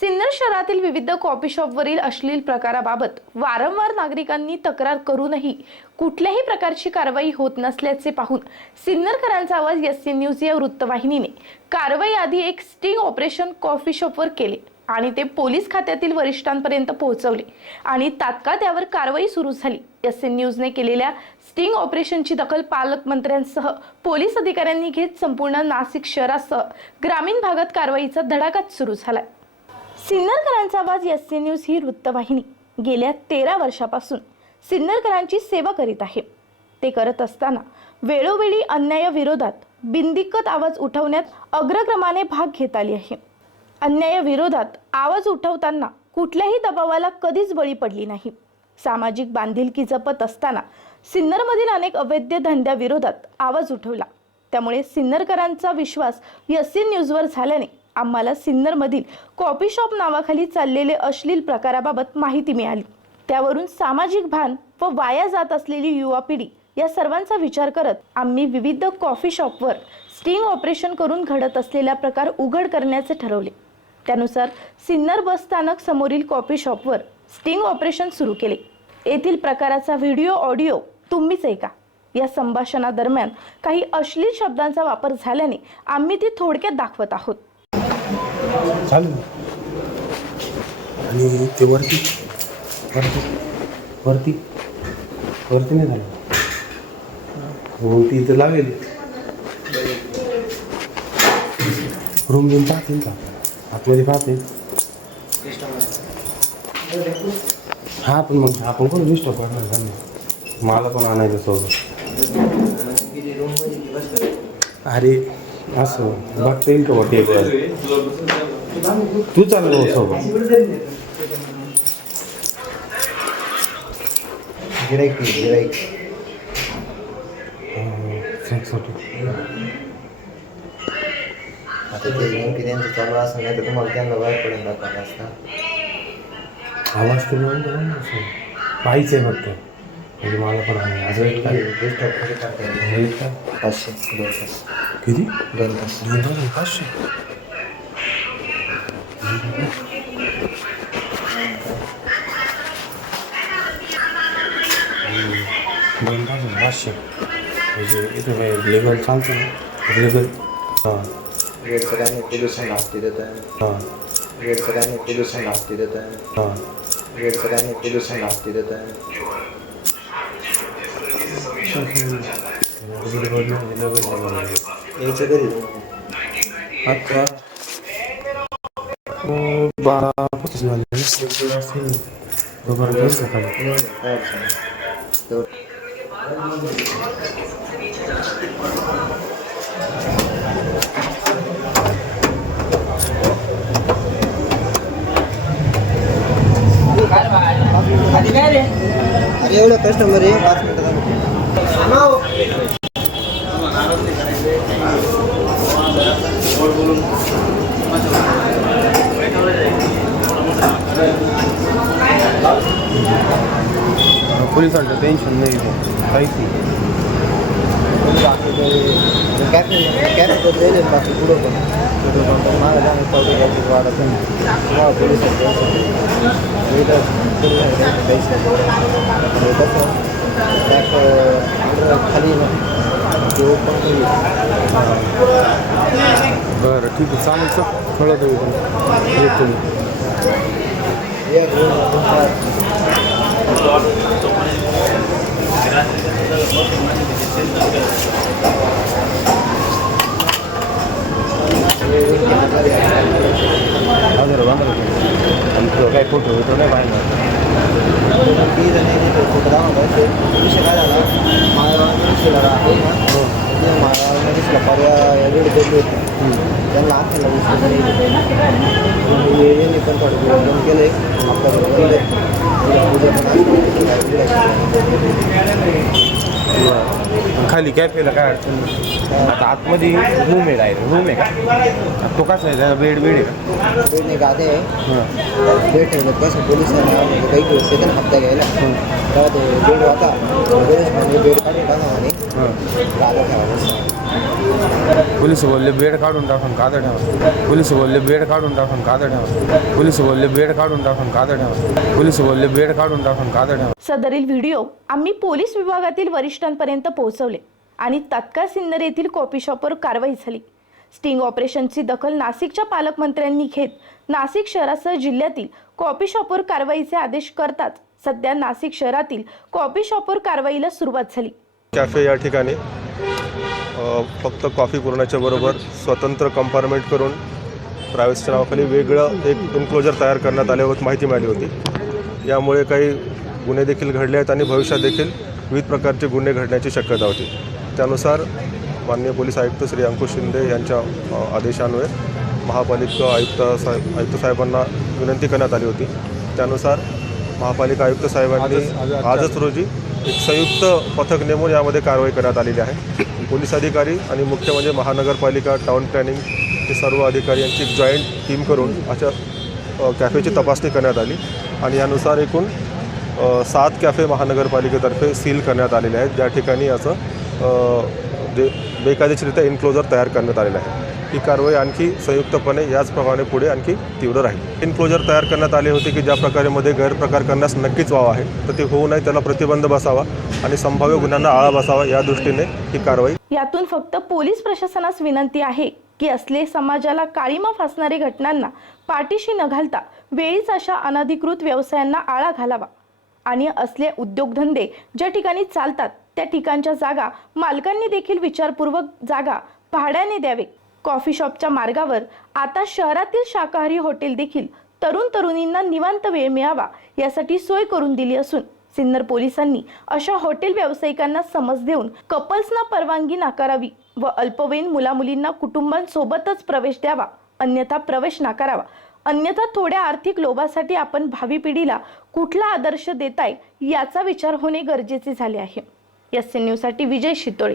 सिन्नर शहरातील विविध कॉफी शॉपवरील अश्लील प्रकाराबाबत वारंवार नागरिकांनी तक्रार करूनही कुठल्याही प्रकारची कारवाई होत नसल्याचे पाहून सिन्नरकरांचा आवाज एस सी न्यूज या वृत्तवाहिनीने कारवाई आधी एक स्टिंग ऑपरेशन कॉफी शॉपवर केले आणि ते पोलीस खात्यातील वरिष्ठांपर्यंत पोहोचवले आणि तात्काळ त्यावर कारवाई सुरू झाली. एस एन न्यूजने केलेल्या स्टिंग ऑपरेशनची दखल पालकमंत्र्यांसह पोलीस अधिकाऱ्यांनी घेत संपूर्ण नाशिक शहरासह ग्रामीण भागात कारवाईचा धडाकाच सुरू झाला सिन्नरकरांचा आवाज एस सी न्यूज ही वृत्तवाहिनी. गेल्या तेरा वर्षापासून सिन्नरकरांची सेवा करीत आहे. ते करत असताना वेळोवेळी अन्यायाविरोधात बिंदिकत आवाज उठवण्यात अग्रक्रमाने भाग घेत आली आहे. अन्यायाविरोधात आवाज उठवताना कुठल्याही दबावाला कधीच बळी पडली नाही. सामाजिक बांधिलकी जपत असताना सिन्नरमधील अनेक अवैध धंद्याविरोधात आवाज उठवला. त्यामुळे सिन्नरकरांचा विश्वास यस्सी न्यूजवर झाल्याने आम्हाला सिन्नरमधील कॉफी शॉप नावाखाली चाललेले अश्लील प्रकाराबाबत माहिती मिळाली. त्यावरून सामाजिक भान व वाया जात असलेली युवा पिढी या सर्वांचा विचार करत आम्ही विविध कॉफी शॉपवर स्टिंग ऑपरेशन करून घडत असलेला प्रकार उघड करण्याचे ठरवले. त्यानुसार सिन्नर बस स्थानक समोरील कॉफी शॉपवर स्टिंग ऑपरेशन सुरू केले. येथील प्रकाराचा व्हिडिओ ऑडिओ तुम्हीच ऐका. या संभाषणादरम्यान काही अश्लील शब्दांचा वापर झाल्याने आम्ही ती थोडक्यात दाखवत आहोत. चालेल आणि ते वरती वरती वरती वरती नाही झालं. मग ती इथं लागेल रूम बिम पाहतील का? आतमध्ये पाहते हा पण मग आपण कोण डिस्टर्ब करणार चालेल मला पण आणायचं सोबत अरे असं. बघता येईल का हॉटेल तू ना सोबत. गिराईक गिराईक. आता ते नेमकी त्यांचं चालू असं नाही तर तुम्हाला त्यांना बाहेर पडून दाखवला असता आवाज तर येऊन गेला ना असं. पाहिजे फक्त. म्हणजे मला पण एक काय हे पाचशे दोन तास. किती? दोन तास. दोन दोन पाचशे? दोन तास पाचशे म्हणजे इथं लेगल चालतं ना लेगल हां वेळचं काय नाही पोल्युशन लागते देत आहे हां वेळचं काय नाही पोल्युशन लागते देत आहे हां वेळचं काय नाही पोल्युशन लागते देत आहे यायचं घरी आता बारा पस्तीस झाले बरोबर घेऊन सकाळी काय अडचण नाही. तेवढं अरे एवढं कस्टमर आहे पाच मिनिटात पोलिसांचं टेन्शन नाही काहीच नाही. बाकी पुढं पण पुढं पण घ्यायची वाढत खाली बरं ठीक आहे. चालेल सर कळत मी येतो मी एक दोन तुमचा हजार बांधलं आणि तुला काय फोटो बिटो नाही पाहिजे ती जण आहे तिथे फोटो दाखवत विषय काय झाला माळावर विषय झाला आहे ना ते माळावर दिसला पर्या रेड केली त्यांना आखेला विषय यांनी पण थोडं केलं? आहे दिले आहे. खाली कॅफेला काय अडचण आता आतमध्ये रूम आहे डायरेक्ट रूम आहे का? तो कसा आहे? त्याला बेड बेड आहे का? बेडने गादे आहे. हां. बेड ठेवलं. कसं पोलिसांनी काही ना हप्ता घ्यायला. तेव्हा ते बेड होता. म्हणजे बेड काढून टाका म्हणे ठेवायला पोलीस बोलले बेड काढून टाकून कादर ठेवा. पोलीस बोलले बेड काढून टाकून कादर ठेवा. पोलीस बोलले बेड काढून टाकून कादर ठेवा. पोलीस बोलले बेड काढून टाकून कादर ठेवा. सदरील व्हिडिओ आम्ही पोलीस विभागातील वरिष्ठांपर्यंत पोहोचवले आणि तत्काळ सिन्नर येथील कॉफी शॉपवर कारवाई झाली. स्टिंग ऑपरेशनची दखल नाशिकच्या पालकमंत्र्यांनी घेत नाशिक शहरासह जिल्ह्यातील कॉफी शॉपवर कारवाईचे आदेश करताच सध्या नाशिक शहरातील कॉफी शॉपवर कारवाईला सुरुवात झाली. कॅफे या ठिकाणी. फक्त कॉफी पुरवण्याच्या बरोबर स्वतंत्र कंपार्टमेंट करून प्रायव्हेटच्या नावाखाली वेगळं एक इन्क्लोजर तयार करण्यात आल्यावर माहिती मिळाली होती. यामुळे काही गुन्हे देखील घडले आहेत आणि भविष्यात देखील विविध प्रकारचे गुन्हे घडण्याची शक्यता होती. त्यानुसार माननीय पोलीस आयुक्त श्री अंकुश शिंदे यांच्या आदेशान्वये महापालिका आयुक्त साहेब आयुक्त साहेबांना विनंती करण्यात आली होती. त्यानुसार महापालिका आयुक्त साहेबांनी आजच रोजी एक संयुक्त पथक नेमून यामध्ये कारवाई करण्यात आलेली आहे. पोलीस अधिकारी आणि मुख्य म्हणजे महानगरपालिका टाउन प्लॅनिंग हे सर्व अधिकारी यांची जॉईंट टीम करून अशा कॅफेची तपासणी करण्यात आली. आणि यानुसार एकूण सात कॅफे महानगरपालिकेतर्फे सील करण्यात आलेले आहेत. ज्या ठिकाणी असं जे बेकायदेशीरित्या इन्क्लोजर तयार करण्यात आलेलं आहे. ही कारवाई आणखी संयुक्तपणे याचप्रमाणे पुढे आणखी तीव्र राहील. इन्क्लोजर तयार करण्यात आले होते की ज्या प्रकारे मध्ये गैरप्रकार करण्यास नक्कीच वाव आहे तर ते होऊ नये त्याला प्रतिबंध बसावा आणि संभाव्य गुन्ह्यांना आळा बसावा या दृष्टीने ही कारवाई यातून फक्त पोलीस प्रशासनास विनंती आहे की असले समाजाला काळीमा फासणारी घटनांना पाठीशी न घालता वेळीच अशा अनधिकृत व्यवसायांना आळा घालावा आणि असले उद्योगधंदे ज्या ठिकाणी चालतात त्या ठिकाणच्या जागा मालकांनी देखील विचारपूर्वक जागा भाड्याने द्यावे. कॉफी शॉपच्या मार्गावर आता शहरातील शाकाहारी हॉटेल देखील तरुण तरुणींना निवांत वेळ मिळावा यासाठी सोय करून दिली असून सिन्नर पोलिसांनी अशा हॉटेल व्यावसायिकांना समज देऊन कपल्सना परवानगी नाकारावी व अल्पवयीन मुलामुलींना कुटुंबांसोबतच प्रवेश द्यावा अन्यथा प्रवेश नाकारावा. अन्यथा थोड्या आर्थिक लोभासाठी आपण भावी पिढीला कुठला आदर्श देताय याचा विचार होणे गरजेचे झाले आहे. एस एन न्यूजसाठी विजय शितोळे.